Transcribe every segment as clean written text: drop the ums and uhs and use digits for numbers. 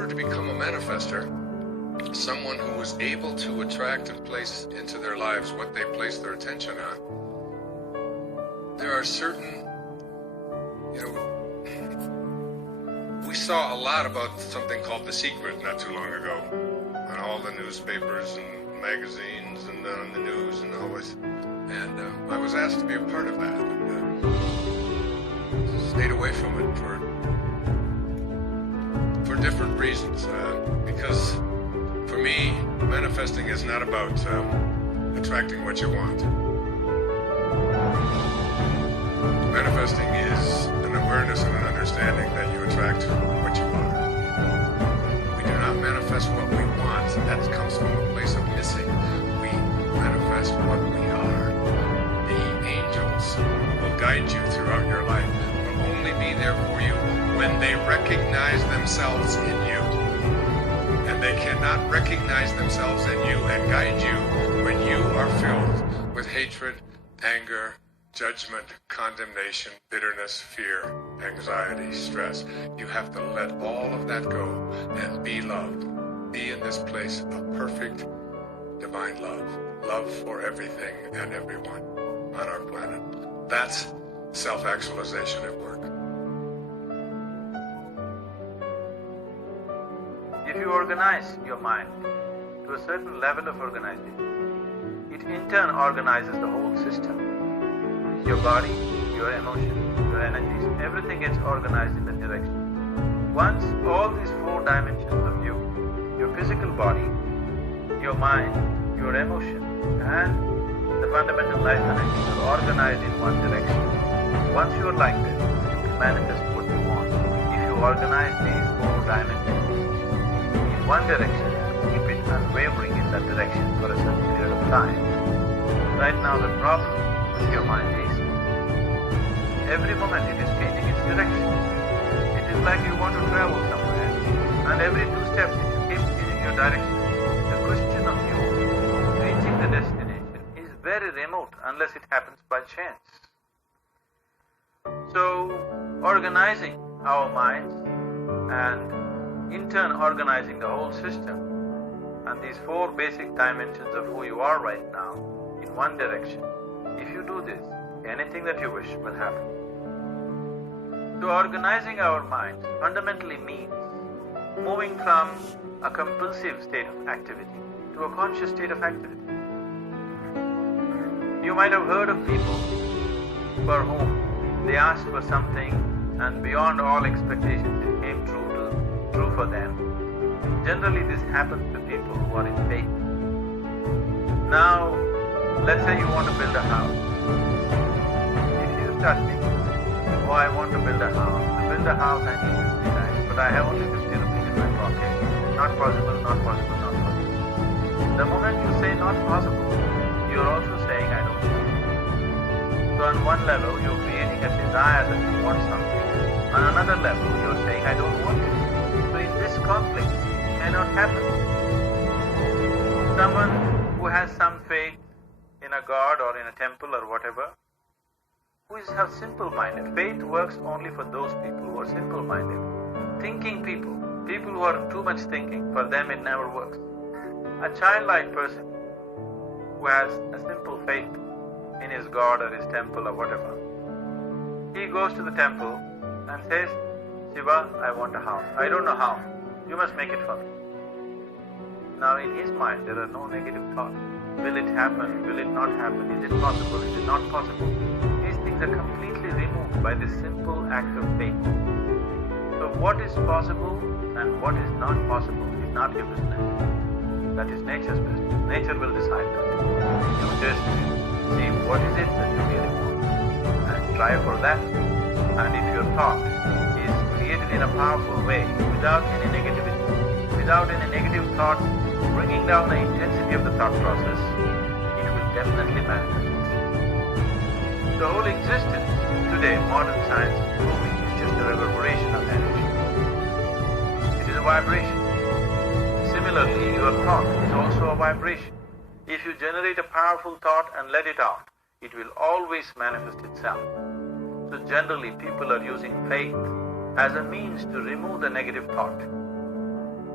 order to become a manifester, someone who was able to attract and place into their lives what they place their attention on, there are certain, we saw a lot about something called The Secret not too long ago on all the newspapers and magazines and on the news and always. And I was asked to be a part of that, and stayed away from it for different reasons. Because for me, manifesting is not about attracting what you want. Manifesting is an awareness and an understanding that you attract what you are. We do not manifest what we want. That comes from a place of missing. We manifest what we are. The angels will guide you throughout your life, will only be there for you when they recognize themselves in you. And they cannot recognize themselves in you and guide you when you are filled with hatred, anger, judgment, condemnation, bitterness, fear, anxiety, stress. You have to let all of that go and be loved. Be in this place of perfect divine love. Love for everything and everyone on our planet. That's self-actualization at work. If you organize your mind to a certain level of organization, it in turn organizes the whole system. Your body, your emotions, your energies, everything gets organized in that direction. Once all these four dimensions of you, your physical body, your mind, your emotion, and the fundamental life energies are organized in one direction. Once you are like this, you can manifest what you want. If you organize these four dimensions in one direction and keep it unwavering in that direction for a certain period of time, right now the problem with your mind is every moment it is changing its direction. It is like you want to travel somewhere, and every 2 steps it keeps changing your direction. The question of you reaching the destination is very remote unless it happens by chance. So, organizing our minds and in turn organizing the whole system and these 4 basic dimensions of who you are right now in one direction, if you do this, anything that you wish will happen. So organizing our minds fundamentally means moving from a compulsive state of activity to a conscious state of activity. You might have heard of people for whom they asked for something and beyond all expectations it came true for them. Generally this happens to people who are in faith. Now, let's say you want to build a house. If you start thinking, oh, I want to build a house. To build a house I need 50 lakhs, but I have only 50 rupees in my pocket. Not possible, not possible, not possible. The moment you say not possible, you're also saying I don't want it. So on one level you're creating a desire that you want something. On another level you're saying I don't want it. So in this conflict it cannot happen. Someone who has some faith in a god or in a temple or whatever, who is simple-minded. Faith works only for those people who are simple-minded. Thinking people who are too much thinking, for them it never works. A childlike person who has a simple faith in his god or his temple or whatever, he goes to the temple and says, Shiva, I want a house. I don't know how. You must make it for me. Now in his mind there are no negative thoughts. Will it happen? Will it not happen? Is it possible? Is it not possible? These things are completely removed by this simple act of faith. So what is possible and what is not possible is not your business. That is nature's business. Nature will decide that. You just see what is it that you really want and strive for that. And if your thought is created in a powerful way, without any negativity, without any negative thoughts bringing down the intensity of the thought process, it will definitely manifest. The whole existence today, modern science is proving, is just a reverberation of energy. It is a vibration. Similarly, your thought is also a vibration. If you generate a powerful thought and let it out, it will always manifest itself. So generally, people are using faith as a means to remove the negative thought.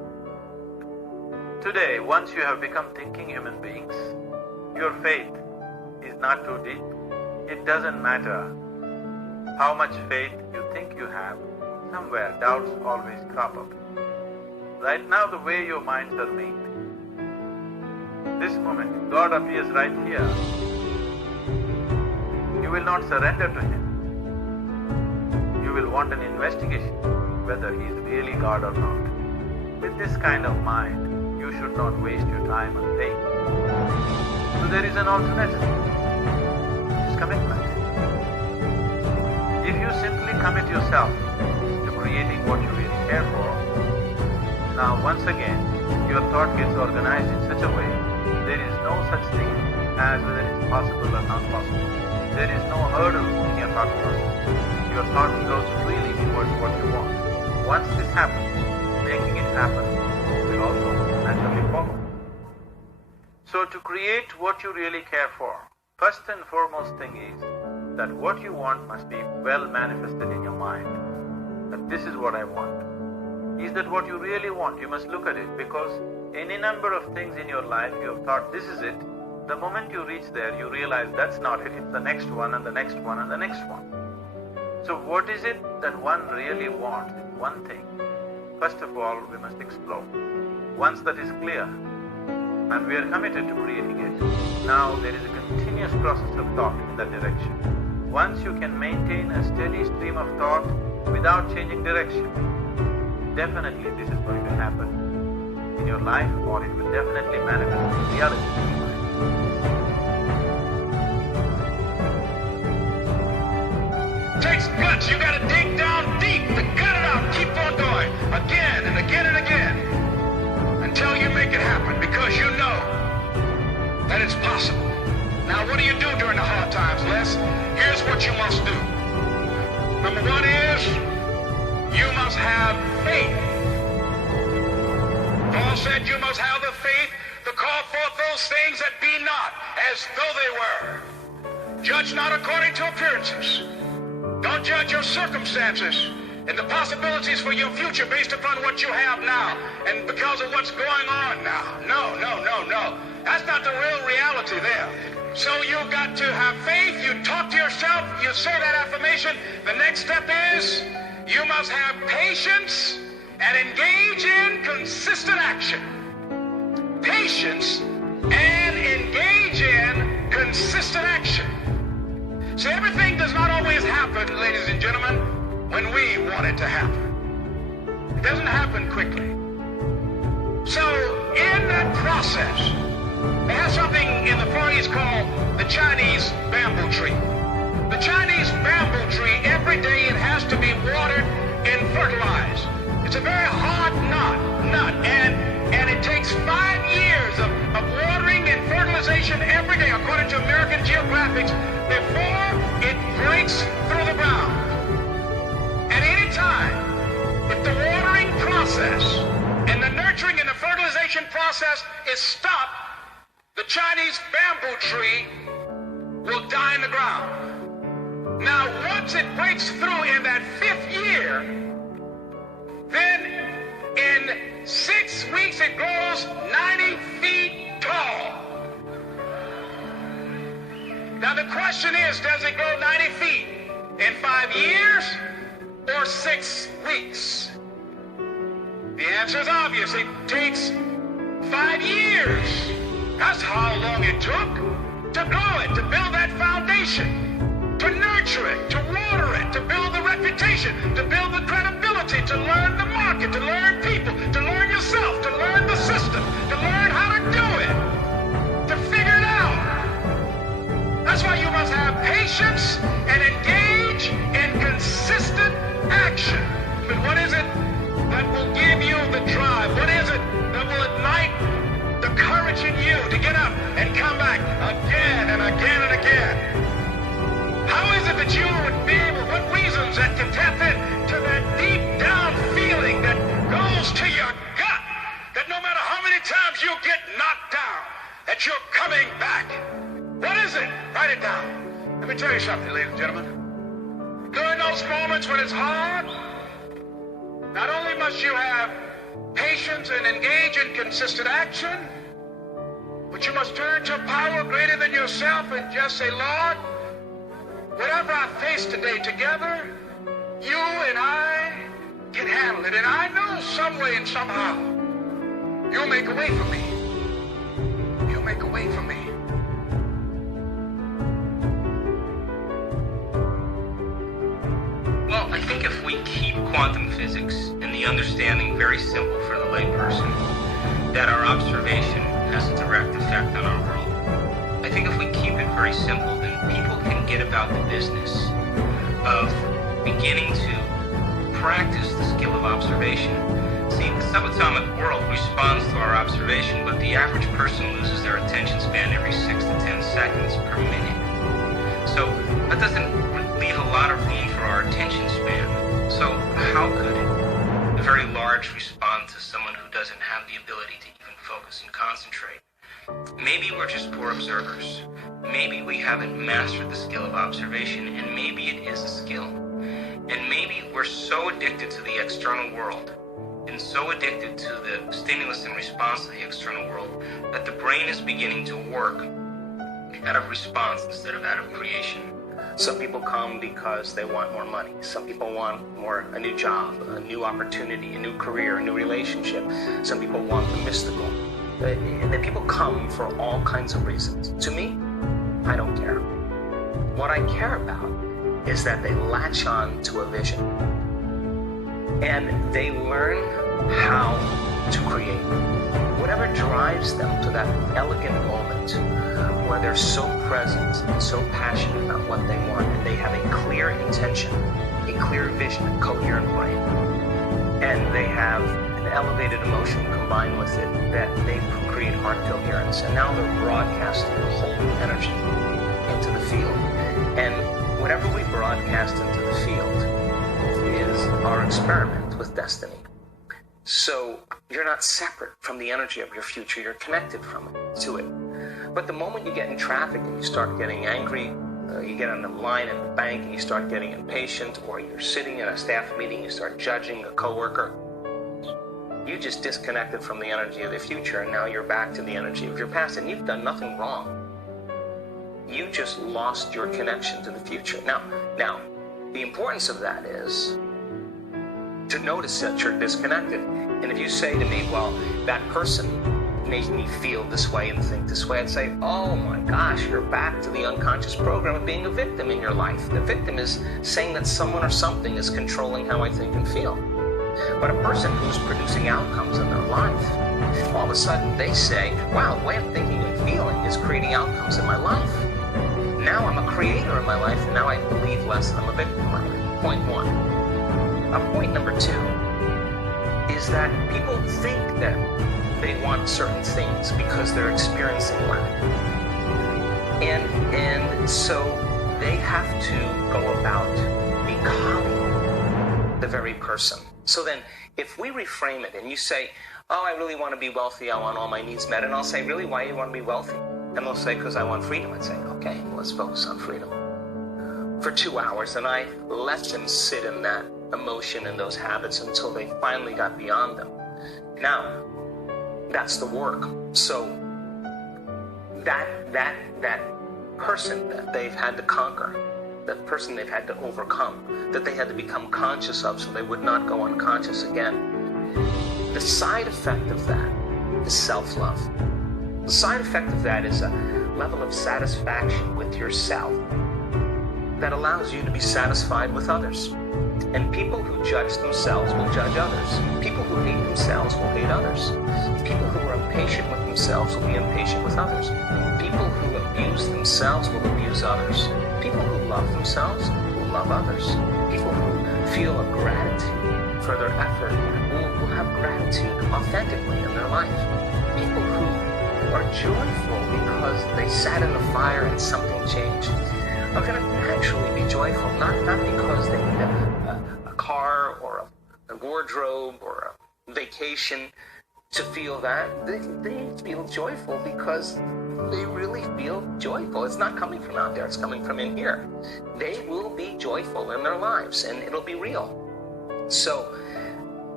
Today, once you have become thinking human beings, your faith is not too deep. It doesn't matter how much faith you think you have. Somewhere doubts always crop up. Right now, the way your minds are made, this moment, God appears right here. You will not surrender to Him. You will want an investigation whether He is really God or not. With this kind of mind, you should not waste your time on faith. So there is an alternative, which is commitment. If you simply commit yourself to creating what you really care for, now once again, your thought gets organized in such a way, there is no such thing as whether it's possible or not possible. There is no hurdle in your thought process. Your thought goes freely towards what you want. Once this happens, making it happen will also naturally follow. So to create what you really care for, first and foremost thing is that what you want must be well manifested in your mind. That this is what I want. Is that what you really want? You must look at it, because any number of things in your life you have thought this is it. The moment you reach there, you realize that's not it. It's the next one and the next one and the next one. So what is it that one really wants? One thing. First of all, we must explore. Once that is clear, and we are committed to creating it, now there is a continuous process of thought in that direction. Once you can maintain a steady stream of thought without changing direction, definitely this is going to happen in your life, or it will definitely manifest in reality in your life. Takes guts. You gotta dig down deep to gut it out. Keep on going again and again and again until you make it happen, because you know that it's possible. Now, what do you do during the hard times, Les? Here's what you must do. Number one is you must have faith. Paul said you must have the faith to call forth those things that be not as though they were. Judge not according to appearances. Don't judge your circumstances and the possibilities for your future based upon what you have now and because of what's going on now. No. That's not the real reality there. So you've got to have faith. You talk to yourself. You say that affirmation. The next step is you must have patience and engage in consistent action. Patience and engage in consistent action. See, everything does not always happen, ladies and gentlemen, when we want it to happen. It doesn't happen quickly. So, in that process, they have something in the Far East called the Chinese bamboo tree. The Chinese bamboo tree, every day it has to be watered and fertilized. It's a very hard nut, and it takes 5 years of watering and fertilization every day, according to American Geographics, before it breaks through the ground. At any time, if the watering process and the nurturing and the fertilization process is stopped, the Chinese bamboo tree will die in the ground. Now, once it breaks through in that 5th year, then in 6 weeks it grows 90 feet tall. Now the question is, does it grow 90 feet in 5 years or 6 weeks? The answer is obvious. It takes 5 years. That's how long it took to grow it, to build that foundation, to nurture it, to water it, to build the reputation, to build the credibility, to learn the market, to learn people, to learn yourself, to learn the system, to learn how to do it, to figure it out. That's why you must have patience and engage in consistent action. But what is it that will give you the drive? What is it that will ignite the courage in you to get up and come back again and again and again? How is it that you would be able, what reasons that can tap into that deep down feeling that goes to your gut, that no matter how many times you get knocked down, that you're coming back? What is it? Write it down. Let me tell you something, ladies and gentlemen. During those moments when it's hard, not only must you have patience, affirmations and engage in consistent action. But you must turn to a power greater than yourself and just say, Lord, whatever I face today together, you and I can handle it. And I know some way and somehow you'll make a way for me. You'll make a way for me. Well, I think if we keep quantum physics and the understanding very simple for the layperson, that our observation has a direct effect on our world, I think if we keep it very simple, then people can get about the business of beginning to practice the skill of observation. See, the subatomic world responds to our observation, but the average person loses their attention span every 6 to 10 seconds per minute. So that doesn't leave a lot of room for our attention span. So how could a very large respond to someone who doesn't have the ability to even focus and concentrate? Maybe we're just poor observers. Maybe we haven't mastered the skill of observation, and maybe it is a skill. And maybe we're so addicted to the external world and so addicted to the stimulus and response to the external world that the brain is beginning to work out of response instead of out of creation. Some people come because they want more money. Some people want a new job, a new opportunity, a new career, a new relationship. Some people want the mystical. The people come for all kinds of reasons. To me, I don't care. What I care about is that they latch on to a vision and they learn how to create. Whatever drives them to that elegant moment where they're so present and so passionate about what they want, and they have a clear intention, a clear vision, a coherent brain, and they have an elevated emotion combined with it that they create heart coherence, and now they're broadcasting a whole new energy into the field. And whatever we broadcast into the field is our experiment with destiny. So you're not separate from the energy of your future, you're connected to it. But the moment you get in traffic and you start getting angry, you get on the line at the bank and you start getting impatient, or you're sitting in a staff meeting, you start judging a coworker, you just disconnected from the energy of the future, and now you're back to the energy of your past, and you've done nothing wrong. You just lost your connection to the future. Now, the importance of that is to notice that you're disconnected. And if you say to me, well, that person made me feel this way and think this way, I'd say, oh my gosh, you're back to the unconscious program of being a victim in your life. The victim is saying that someone or something is controlling how I think and feel. But a person who's producing outcomes in their life, all of a sudden they say, wow, the way I'm thinking and feeling is creating outcomes in my life. Now I'm a creator in my life, and now I believe less than I'm a victim in my life. Point one. Point number two is that people think that they want certain things because they're experiencing lack. And so they have to go about becoming the very person. So then, if we reframe it and you say, oh, I really want to be wealthy, I want all my needs met, and I'll say, really, why do you want to be wealthy? And they'll say, because I want freedom. I'd say, okay, let's focus on freedom. For 2 hours, and I let them sit in that emotion and those habits until they finally got beyond them. Now, that's the work. So that person that they've had to conquer, that person they've had to overcome, that they had to become conscious of so they would not go unconscious again. The side effect of that is self-love. The side effect of that is a level of satisfaction with yourself that allows you to be satisfied with others. And people who judge themselves will judge others. People who hate themselves will hate others. People who are impatient with themselves will be impatient with others. People who abuse themselves will abuse others. People who love themselves will love others. People who feel a gratitude for their effort will have gratitude authentically in their life. People who are joyful because they sat in the fire and something changed are going to naturally be joyful, not because they need a car or a wardrobe or a vacation to feel that. They feel joyful because they really feel joyful. It's not coming from out there, it's coming from in here. They will be joyful in their lives, and it'll be real. So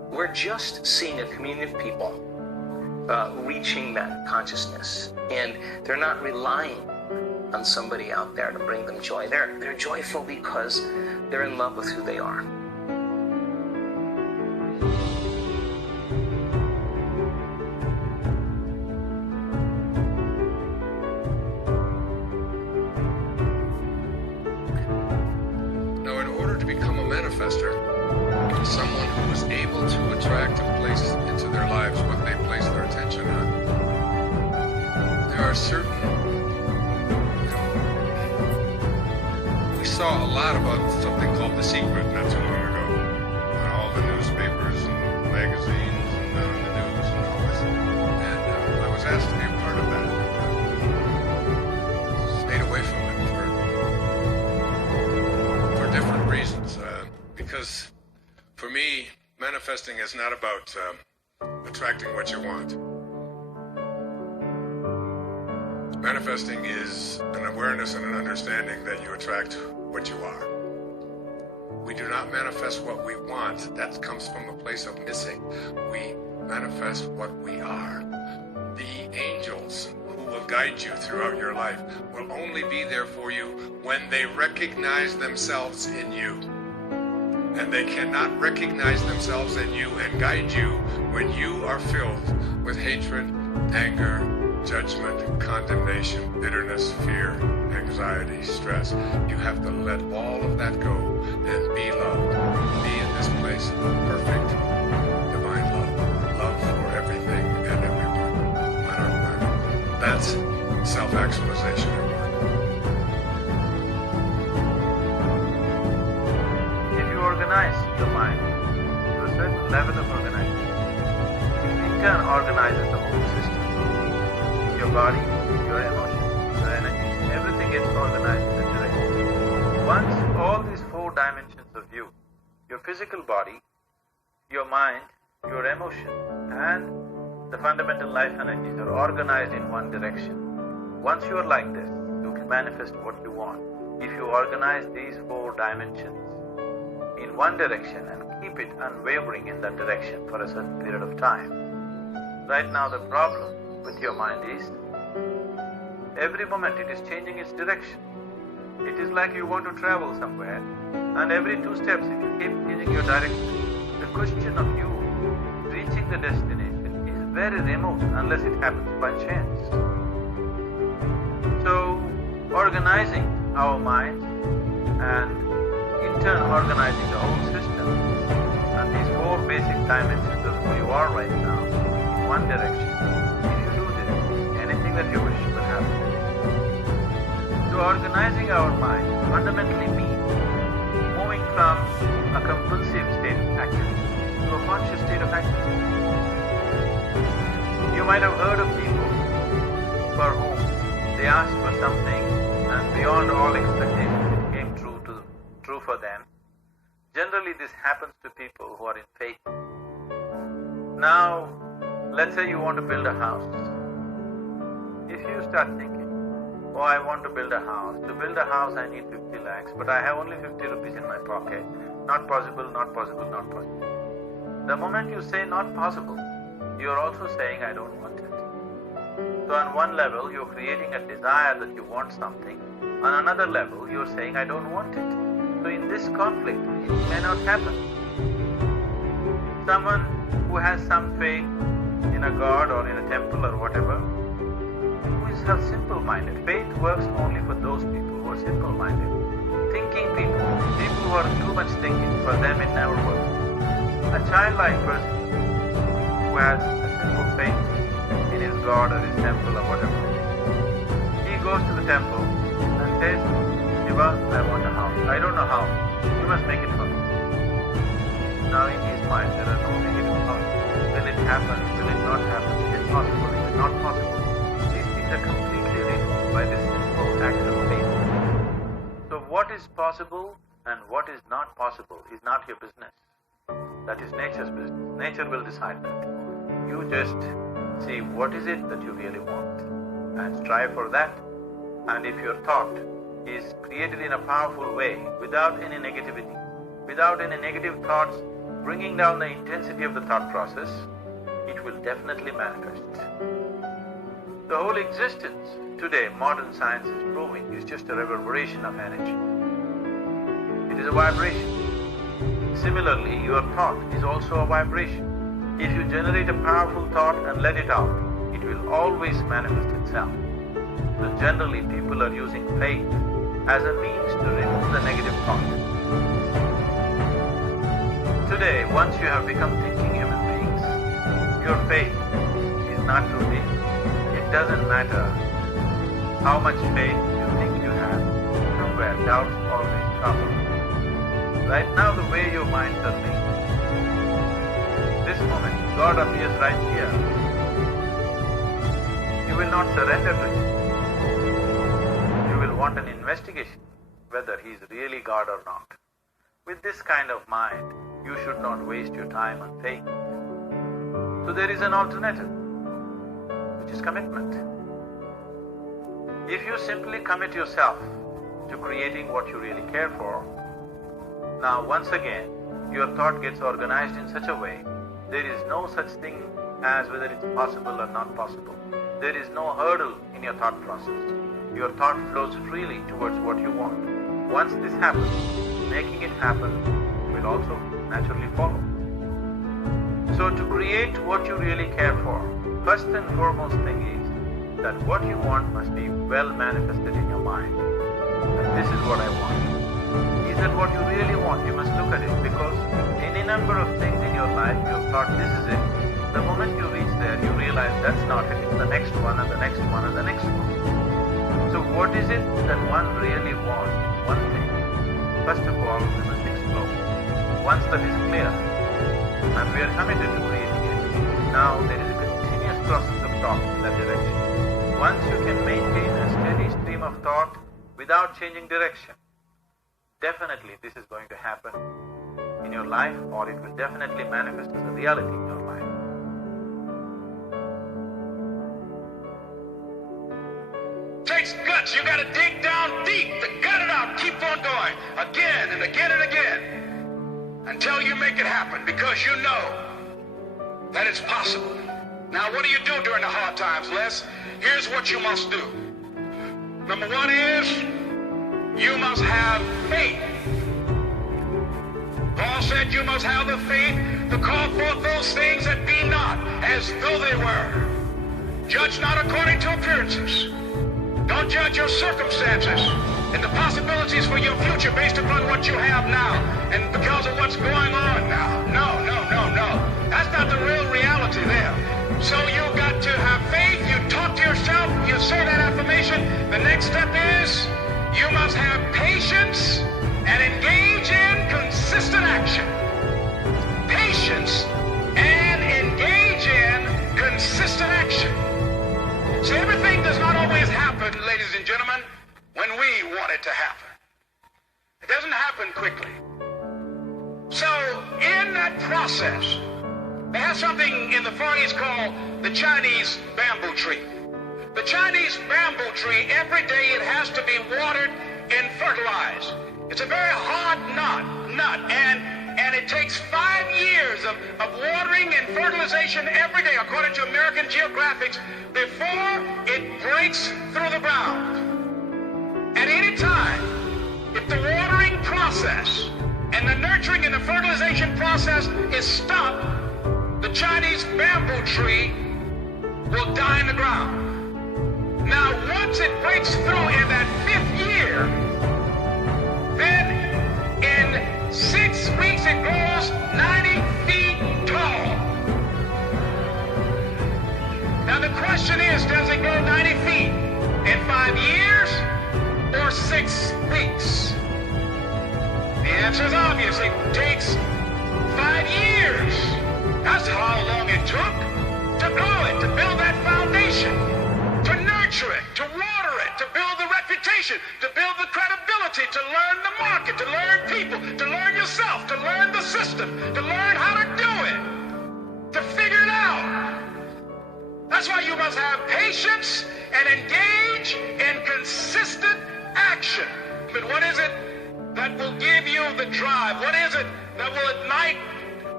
we're just seeing a community of people reaching that consciousness, and they're not relying on somebody out there to bring them joy. They're joyful because they're in love with who they are. Now, in order to become a manifester, someone who is able to attract and place into their lives what they place their attention on, there are certain, we saw a lot about something called The Secret not too long ago, on all the newspapers and magazines and on the news and all this, and I was asked to be a part of that. Stayed away from it for different reasons, because for me, manifesting is not about attracting what you want. Manifesting is an awareness and an understanding that you attract what you are. We do not manifest what we want. That comes from a place of missing. We manifest what we are. The angels who will guide you throughout your life will only be there for you when they recognize themselves in you. And they cannot recognize themselves in you and guide you when you are filled with hatred, anger, judgment, condemnation, bitterness, fear, anxiety, stress. You have to let all of that go and be loved. Be in this place of perfect, divine love. Love for everything and everyone on our planet. That's self-actualization at work. Organize your mind to a certain level of organization, which in turn organizes the whole system. Your body, your emotions, your energies, everything gets organized in that direction. Once all these four dimensions of you, your physical body, your mind, your emotion, and the fundamental life energies are organized in one direction. Once you are like this, you can manifest what you want. If you organize these four dimensions in one direction and keep it unwavering in that direction for a certain period of time. Right now the problem with your mind is, every moment it is changing its direction. It is like you want to travel somewhere, and every 2 steps if you keep changing your direction, the question of you reaching the destination is very remote unless it happens by chance. So, organizing our mind and in turn organizing the whole system and these four basic dimensions of who you are right now in one direction. If you do this, anything that you wish will happen. So organizing our mind fundamentally means moving from a compulsive state of activity to a conscious state of activity. You might have heard of people for whom they asked for something and beyond all expectations it came true for them. Generally this happens to people who are in faith. Now, let's say you want to build a house. If you start thinking, oh, I want to build a house. To build a house I need 50 lakhs, but I have only 50 rupees in my pocket. Not possible, not possible, not possible. The moment you say not possible, you are also saying I don't want it. So on one level you're creating a desire that you want something. On another level you're saying I don't want it. So in this conflict, it may not happen. Someone who has some faith in a god or in a temple or whatever, who is simple-minded. Faith works only for those people who are simple-minded. Thinking people who are too much thinking, for them it never works. A childlike person who has a simple faith in his god or his temple or whatever, he goes to the temple and says, Shiva, I want a house. I don't know how. You must make it for me. Now in his mind there are no negative thoughts. Will it happen? Will it not happen? Is it possible? Is it not possible? These things are completely removed by this simple act of faith. So what is possible and what is not possible is not your business. That is nature's business. Nature will decide that. You just see what is it that you really want and strive for that. And if your thought is created in a powerful way, without any negativity, without any negative thoughts bringing down the intensity of the thought process, it will definitely manifest. The whole existence today, modern science is proving, is just a reverberation of energy. It is a vibration. Similarly, your thought is also a vibration. If you generate a powerful thought and let it out, it will always manifest itself. So generally, people are using faith as a means to remove the negative thought. Today, once you have become thinking human beings, your faith is not too deep. It doesn't matter how much faith you think you have. Somewhere doubts always trouble. Right now, the way your minds are thinking, this moment, God appears right here. You will not surrender to Him. You will want an investigation whether He is really God or not. With this kind of mind, you should not waste your time on faith. So there is an alternative, which is commitment. If you simply commit yourself to creating what you really care for, now once again, your thought gets organized in such a way, there is no such thing as whether it's possible or not possible. There is no hurdle in your thought process. Your thought flows freely towards what you want. Once this happens, making it happen will also naturally follow. So to create what you really care for, first and foremost thing is that what you want must be well manifested in your mind. And this is what I want. Is that what you really want? You must look at it, because any number of things in your life you have thought this is it. The moment you reach there, you realize that's not it. It's the next one and the next one and the next one. So what is it that one really wants? One thing. First of all, we must explore. Once that is clear, and we are committed to creating it, now there is a continuous process of thought in that direction. Once you can maintain a steady stream of thought without changing direction, definitely this is going to happen in your life, or it will definitely manifest as a reality in your life. Takes guts. You gotta dig down deep to gut it out. Keep on going again and again and again until you make it happen, because you know that it's possible. Now, what do you do during the hard times, Les? Here's what you must do. Number one is you must have faith. Paul said you must have the faith to call forth those things that be not as though they were. Judge not according to appearances. Don't judge your circumstances and the possibilities for your future based upon what you have now and because of what's going on now. No. That's not the real reality there. So you got to have faith. You talk to yourself. You say that affirmation. The next step is you must have patience and engage in consistent action. Patience and engage in consistent action. See, everything does not always happen, ladies and gentlemen, when we want it to happen. It doesn't happen quickly. So, in that process, they have something in the Far East called the Chinese bamboo tree. The Chinese bamboo tree, every day it has to be watered and fertilized. It's a very hard nut, and it takes 5 years of watering and fertilization every day, according to American Geographics, before it breaks through the ground. At any time, if the watering process and the nurturing and the fertilization process is stopped, the Chinese bamboo tree will die in the ground. Now, once it breaks through in that 5th year, then in 6 weeks it grows 90 feet tall. Now the question is, does it grow 90 feet in 5 years or 6 weeks? The answer is obvious. It takes 5 years. That's how long it took to grow it, to build that foundation, to nurture it, to water it, to build the reputation, to build the credibility, to learn the market, to learn people, to learn yourself, to learn the system, to learn how to do it, to figure it out. That's why you must have patience and engage in consistent action. But what is it that will give you the drive? What is it that will ignite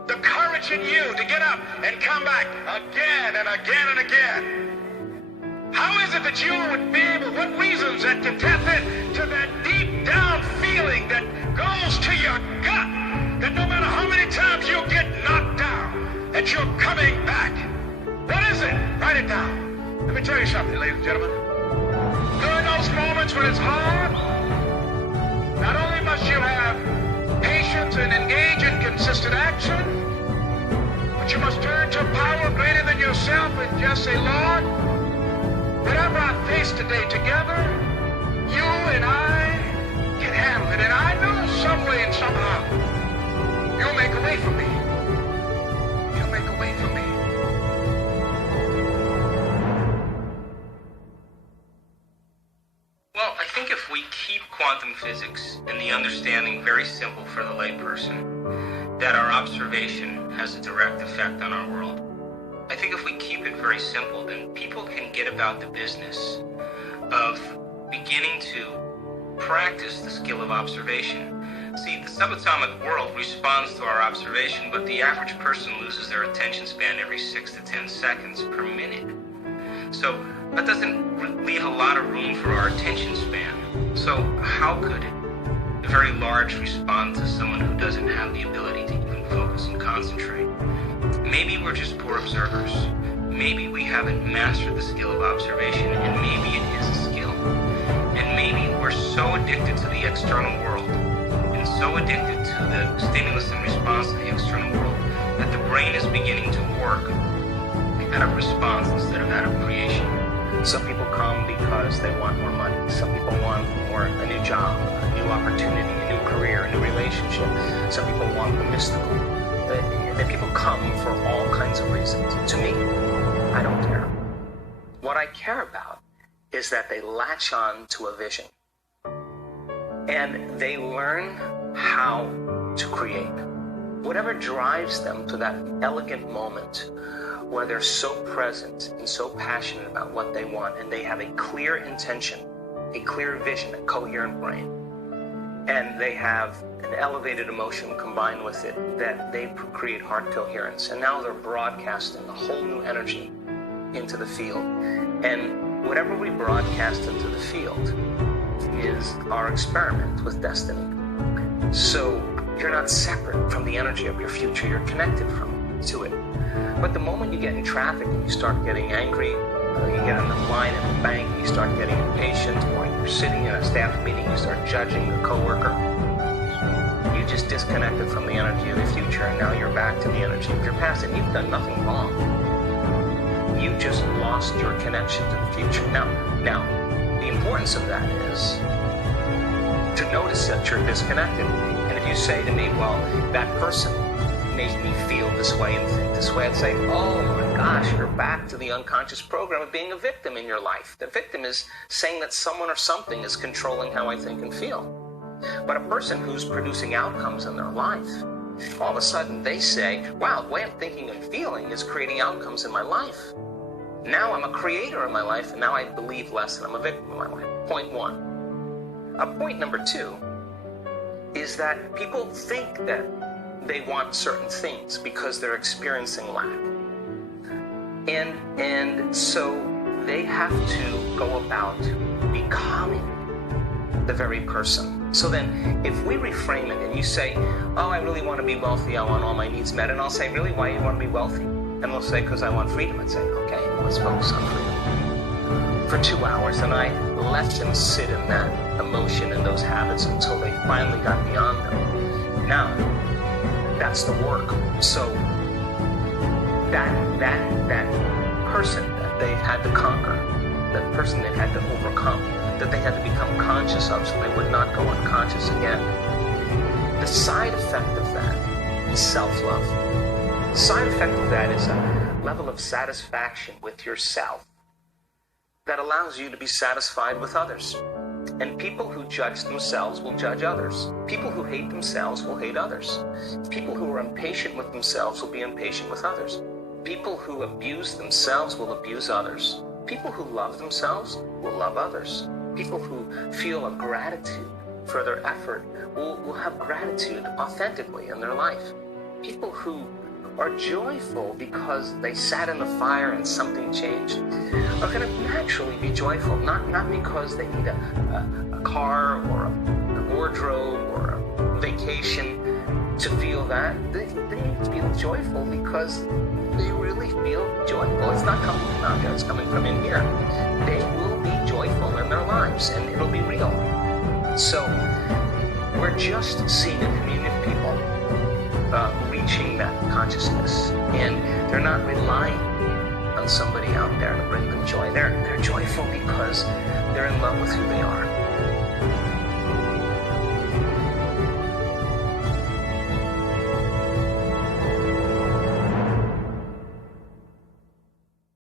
the courage in you to get up and come back again and again and again. How is it that you would be able, what reasons that can tap into that deep down feeling that goes to your gut, that no matter how many times you get knocked down, that you're coming back? What is it? Write it down. Let me tell you something, ladies and gentlemen. During those moments when it's hard, not only must you have patience and engage in consistent action, but you must turn to a power greater than yourself and just say, Lord, whatever I face today together, you and I can handle it. And I know some way and somehow you'll make a way for me. You'll make a way for me. Well, I think if we keep quantum physics and the understanding very simple for the layperson, that our observation has a direct effect on our world, I think if we keep it very simple, then people can get about the business of beginning to practice the skill of observation. See, the subatomic world responds to our observation, but the average person loses their attention span every 6 to 10 seconds per minute. So that doesn't leave a lot of room for our attention span. So how could a very large respond to someone who doesn't have the ability to even focus and concentrate? Maybe we're just poor observers. Maybe we haven't mastered the skill of observation, and maybe it is a skill. And maybe we're so addicted to the external world and so addicted to the stimulus and response to the external world that the brain is beginning to work out of response instead of out of creation. Some people come because they want more money. Some people want a new job, a new opportunity, a new career, a new relationship. Some people want the mystical. That people come for all kinds of reasons. To me, I don't care. What I care about is that they latch on to a vision and they learn how to create. Whatever drives them to that elegant moment where they're so present and so passionate about what they want, and they have a clear intention, a clear vision, a coherent brain, and they have an elevated emotion combined with it, that they create heart coherence. And now they're broadcasting a whole new energy into the field. And whatever we broadcast into the field is our experiment with destiny. So you're not separate from the energy of your future, you're connected to it. But the moment you get in traffic and you start getting angry, you get on the line at the bank and you start getting impatient, or you're sitting in a staff meeting, you start judging the coworker, you just disconnected from the energy of the future, and now you're back to the energy of your past, and you've done nothing wrong. You just lost your connection to the future. Now, the importance of that is to notice that you're disconnected. And if you say to me, well, that person made me feel this way and think this way, I'd say, oh my gosh, you're back to the unconscious program of being a victim in your life. The victim is saying that someone or something is controlling how I think and feel. But a person who's producing outcomes in their life, all of a sudden they say, wow, the way I'm thinking and feeling is creating outcomes in my life. Now I'm a creator in my life, and now I believe less and I'm a victim in my life. Point one. Point number two is that people think that they want certain things because they're experiencing lack. And so they have to go about becoming the very person. So then if we reframe it and you say, oh, I really want to be wealthy, I want all my needs met, and I'll say, really, why do you want to be wealthy? And they'll say, because I want freedom. I'd say, okay, well, let's focus on freedom. For 2 hours, and I let them sit in that emotion and those habits until they finally got beyond them. Now, that's the work. So that person that they've had to conquer, that person they've had to overcome, that they had to become conscious of so they would not go unconscious again. The side effect of that is self-love. The side effect of that is a level of satisfaction with yourself that allows you to be satisfied with others. And people who judge themselves will judge others. People who hate themselves will hate others. People who are impatient with themselves will be impatient with others. People who abuse themselves will abuse others. People who love themselves will love others. People who feel a gratitude for their effort will have gratitude authentically in their life. People who are joyful because they sat in the fire and something changed are going to naturally be joyful, not because they need a car or a wardrobe or a vacation to feel that. They feel joyful because they really feel joyful. It's not coming from out there, it's coming from in here. They will be joyful in their lives, and it'll be real. So we're just seeing a community of people reaching that consciousness, and they're not relying on somebody out there to bring them joy. They're joyful because they're in love with who they are.